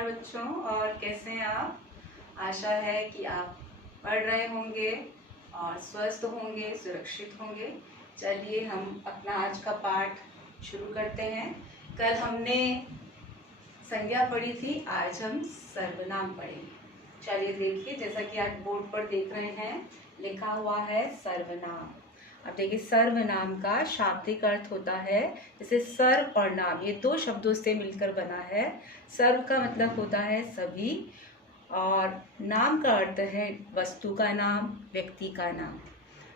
नमस्कार बच्चों, और कैसे हैं आप। आशा है कि आप पढ़ रहे होंगे और स्वस्थ होंगे, सुरक्षित होंगे। चलिए हम अपना आज का पाठ शुरू करते हैं। कल हमने संज्ञा पढ़ी थी, आज हम सर्वनाम पढ़ेंगे। चलिए देखिए, जैसा कि आज बोर्ड पर देख रहे हैं लिखा हुआ है सर्वनाम। अब देखिए, सर्वनाम का शाब्दिक अर्थ होता है, जैसे सर्व और नाम ये दो शब्दों से मिलकर बना है। सर्व का मतलब होता है सभी, और नाम का अर्थ है वस्तु का नाम, व्यक्ति का नाम।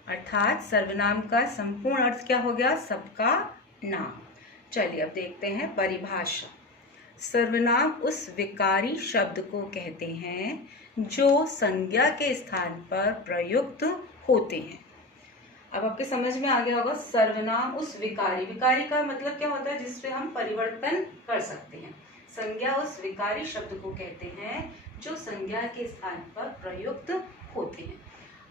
अर्थात सर्वनाम का संपूर्ण अर्थ क्या हो गया? सबका नाम। चलिए अब देखते हैं परिभाषा। सर्वनाम उस विकारी शब्द को कहते हैं जो संज्ञा के स्थान पर प्रयुक्त होते हैं। अब आपके समझ में आ गया होगा, सर्वनाम उस विकारी, विकारी का मतलब क्या होता है? जिससे हम परिवर्तन कर सकते हैं। संज्ञा उस विकारी शब्द को कहते हैं जो संज्ञा के स्थान पर प्रयुक्त होते हैं।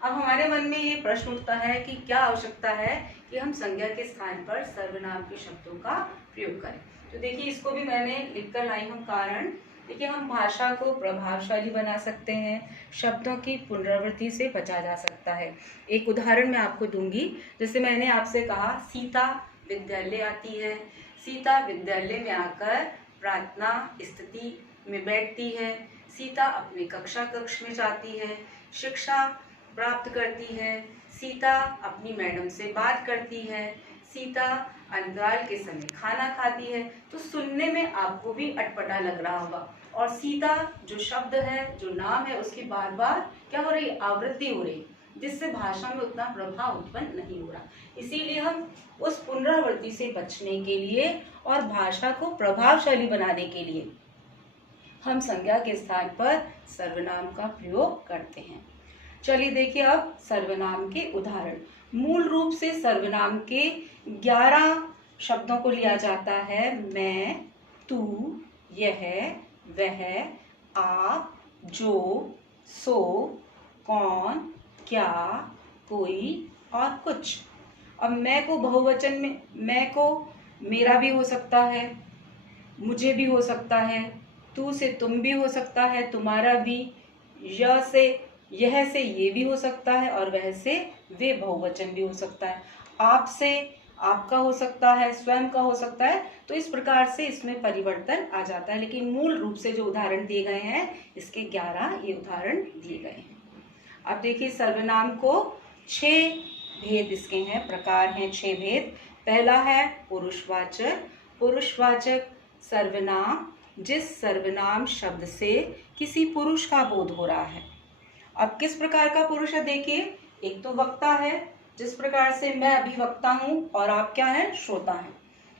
अब हमारे मन में ये प्रश्न उठता है कि क्या आवश्यकता है कि हम संज्ञा के स्थान पर सर्वनाम के शब्दों का प्रयोग करें। तो देखिए, इसको भी मैंने लिखकर लाई हूँ कारण। देखिए, हम भाषा को प्रभावशाली बना सकते हैं, शब्दों की पुनरावृत्ति से बचा जा सकता है। एक उदाहरण मैं आपको दूंगी। जैसे मैंने आपसे कहा सीता विद्यालय आती है। सीता विद्यालय में आकर प्रार्थना स्थिति में बैठती है। सीता अपने कक्ष में जाती है, शिक्षा प्राप्त करती है। सीता अपनी मैडम से बात करती है। सीता अंतराल के समय खाना खाती है। तो सुनने में आपको भी अटपटा लग रहा होगा, और सीता जो शब्द है, जो नाम है, उसकी बार बार क्या हो रही? आवृत्ति हो रही, जिससे भाषा में उतना प्रभाव उत्पन्न नहीं हो रहा। इसीलिए हम उस पुनरावृत्ति से बचने के लिए और भाषा को प्रभावशाली बनाने के लिए हम संज्ञा के स्थान पर सर्वनाम का प्रयोग करते हैं। चलिए देखिए अब सर्वनाम के उदाहरण। मूल रूप से सर्वनाम के 11 शब्दों को लिया जाता है। मैं, तू, यह, वह, आप, जो, सो, कौन, क्या, कोई और कुछ। अब मैं को बहुवचन में, मैं को मेरा भी हो सकता है, मुझे भी हो सकता है, तू से तुम भी हो सकता है, तुम्हारा भी, यह से यह से ये भी हो सकता है, और वह से वे बहुवचन भी हो सकता है। आप से आपका हो सकता है, स्वयं का हो सकता है। तो इस प्रकार से इसमें परिवर्तन आ जाता है, लेकिन मूल रूप से जो उदाहरण दिए गए हैं, इसके 11 ये उदाहरण दिए गए हैं। अब देखिए, सर्वनाम को 6 भेद इसके हैं, प्रकार हैं 6 भेद। पहला है पुरुषवाचक। पुरुषवाचक सर्वनाम जिस सर्वनाम शब्द से किसी पुरुष का बोध हो रहा है। अब किस प्रकार का पुरुष है? देखिए, एक तो वक्ता है, जिस प्रकार से मैं अभी वक्ता हूँ और आप क्या है? श्रोता हैं।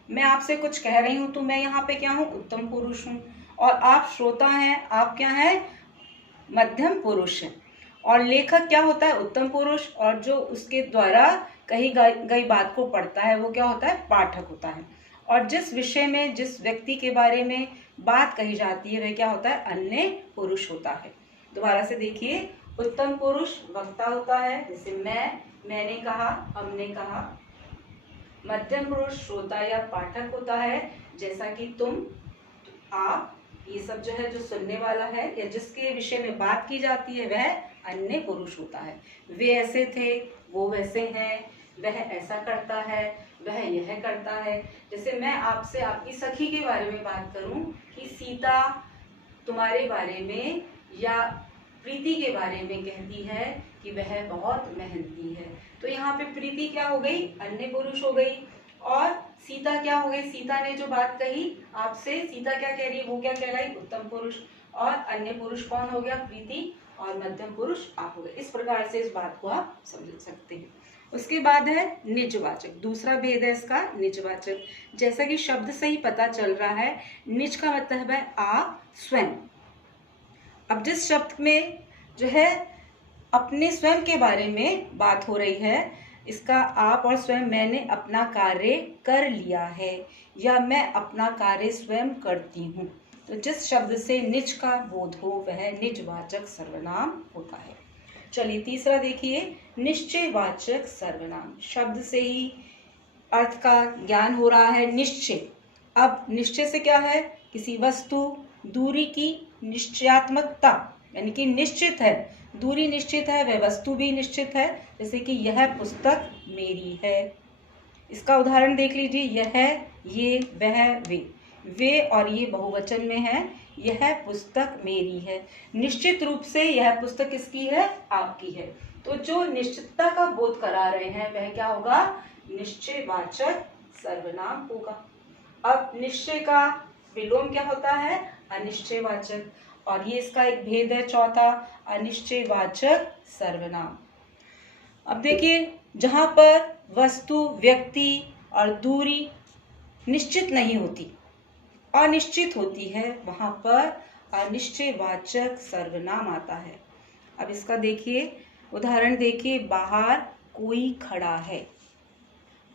मैं आपसे कुछ कह रही हूँ तो मैं यहाँ पे क्या हूँ? उत्तम पुरुष हूँ। और आप श्रोता हैं, आप क्या है? मध्यम पुरुष हैं। और लेखक क्या होता है? उत्तम पुरुष। और जो उसके द्वारा कही गई बात को पढ़ता है वो क्या होता है? पाठक होता है। और जिस विषय में, जिस व्यक्ति के बारे में बात कही जाती है वह क्या होता है? अन्य पुरुष होता है। दोबारा से देखिए, उत्तम पुरुष वक्ता होता है, जैसे मैंने कहा, हमने कहा। मध्यम पुरुष श्रोता या पाठक होता है, जैसा कि तुम, आप, ये सब जो है, जो सुनने वाला है या जिसके विषय में बात की जाती है वह अन्य पुरुष होता है। वे ऐसे थे, वो वैसे हैं, वह ऐसा करता है, वह यह करता है। जैसे मैं आपसे आपकी सखी के बारे में बात करूं कि सीता तुम्हारे बारे में या प्रीति के बारे में कहती है कि वह बहुत मेहनती है। तो यहाँ पे प्रीति क्या हो गई? अन्य पुरुष हो गई। और सीता क्या हो गई? सीता ने जो बात कही आपसे, सीता क्या कह रही है? वो क्या कहलाई? उत्तम पुरुष। और अन्य पुरुष कौन हो गया? प्रीति। और मध्यम पुरुष आप हो गए। इस प्रकार से इस बात को आप समझ सकते हैं। उसके बाद है निजवाचक। दूसरा भेद है इसका, निजवाचक। जैसा कि शब्द से ही पता चल रहा है, निज का मतलब है आप, स्वयं। अब जिस शब्द में जो है अपने स्वयं के बारे में बात हो रही है, इसका आप और स्वयं, मैंने अपना कार्य कर लिया है या मैं अपना कार्य स्वयं करती हूँ। तो जिस शब्द से निज का बोध हो वह निजवाचक सर्वनाम होता है। चलिए तीसरा देखिए, निश्चयवाचक सर्वनाम। शब्द से ही अर्थ का ज्ञान हो रहा है, निश्चय। अब निश्चय से क्या है? किसी वस्तु, दूरी की निश्चयात्मकता, यानी कि निश्चित है, दूरी निश्चित है, वह वस्तु भी निश्चित है। जैसे कि यह पुस्तक मेरी है। इसका उदाहरण देख लीजिए, यह, ये, वह, वे और ये बहुवचन में है। यह पुस्तक मेरी है। निश्चित रूप से यह पुस्तक किसकी है? आपकी है। तो जो निश्चितता का बोध करा रहे हैं वह क्या होगा? निश्चयवाचक सर्वनाम होगा। अब निश्चय का विलोम क्या होता है? अनिश्चयवाचक। और ये इसका एक भेद है चौथा, अनिश्चयवाचक सर्वनाम। अब देखिए, जहां पर वस्तु, व्यक्ति और दूरी निश्चित नहीं होती, अनिश्चित होती है, वहां पर अनिश्चयवाचक सर्वनाम आता है। अब इसका देखिए उदाहरण देखिए, बाहर कोई खड़ा है।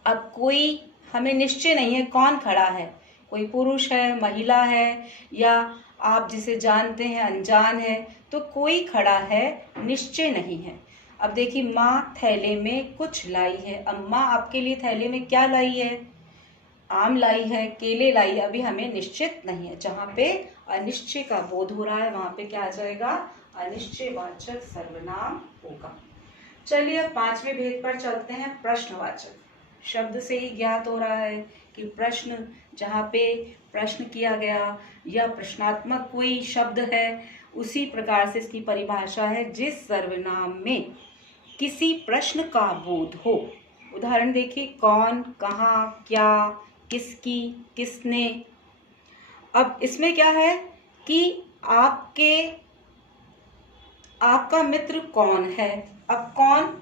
अब कोई हमें निश्चय नहीं है कौन खड़ा है, कोई पुरुष है, महिला है, या आप जिसे जानते हैं अनजान है, तो कोई खड़ा है, निश्चय नहीं है। अब देखिए, माँ थैले में कुछ लाई है। अब माँ आपके लिए थैले में क्या लाई है? आम लाई है, केले लाई है, अभी हमें निश्चित नहीं है। जहाँ पे अनिश्चय का बोध हो रहा है वहां पे क्या आ जाएगा? अनिश्चयवाचक सर्वनाम होगा। चलिए अब पांचवें भेद पर चलते हैं, प्रश्नवाचक। शब्द से ही ज्ञात हो रहा है कि प्रश्न, जहाँ पे प्रश्न किया गया या प्रश्नात्मक कोई शब्द है, उसी प्रकार से इसकी परिभाषा है, जिस सर्वनाम में किसी प्रश्न का बोध हो। उदाहरण देखिए, कौन, कहाँ, क्या, किसकी, किसने। अब इसमें क्या है कि आपका मित्र कौन है। अब कौन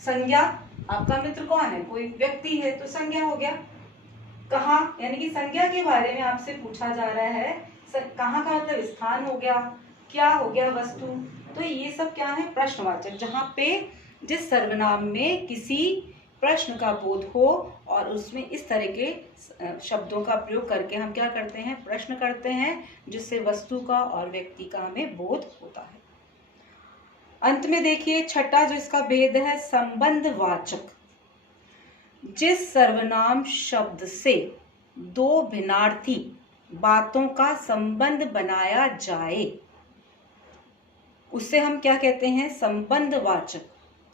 संज्ञा, आपका मित्र कौन है? कोई व्यक्ति है तो संज्ञा हो गया। कहाँ, यानी कि संज्ञा के बारे में आपसे पूछा जा रहा है। कहाँ का मतलब स्थान हो गया, क्या हो गया? वस्तु। तो ये सब क्या है? प्रश्नवाचक, जहाँ पे जिस सर्वनाम में किसी प्रश्न का बोध हो और उसमें इस तरह के शब्दों का प्रयोग करके हम क्या करते हैं? प्रश्न करते हैं, जिससे वस्तु का और व्यक्ति का हमें बोध होता है। अंत में देखिए छठा जो इसका भेद है, संबंधवाचक। जिस सर्वनाम शब्द से दो भिन्नार्थी बातों का संबंध बनाया जाए, उससे हम क्या कहते हैं? संबंधवाचक।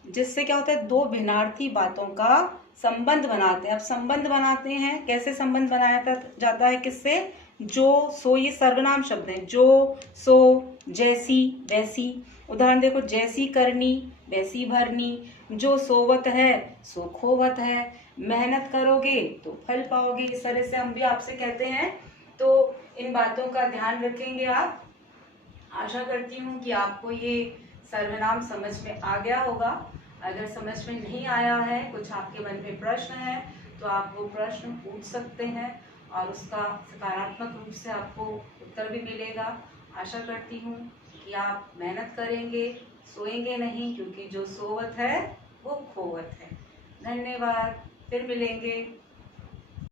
जिससे क्या होता है? दो भिन्नार्थी बातों का संबंध बनाते हैं। अब संबंध बनाते हैं, कैसे संबंध बनाया जाता है? किससे? जो, सो, ये सर्वनाम शब्द हैं। जो, सो, जैसी, वैसी। उदाहरण देखो, जैसी करनी, वैसी भरनी। जो सोवत है, सो खोवत है। मेहनत करोगे तो फल पाओगे। इस तरह से हम भी आपसे कहते हैं। तो इन बातों का ध्यान रखेंगे आप। आशा करती हूँ कि आपको ये सर्वनाम समझ में आ गया होगा। अगर समझ में नहीं आया है, कुछ आपके मन में प्रश्न है, तो आप वो प्रश्न पूछ सकते हैं और उसका सकारात्मक रूप से आपको उत्तर भी मिलेगा। आशा करती हूँ कि आप मेहनत करेंगे, सोएंगे नहीं, क्योंकि जो सोवत है वो खोवत है। धन्यवाद, फिर मिलेंगे।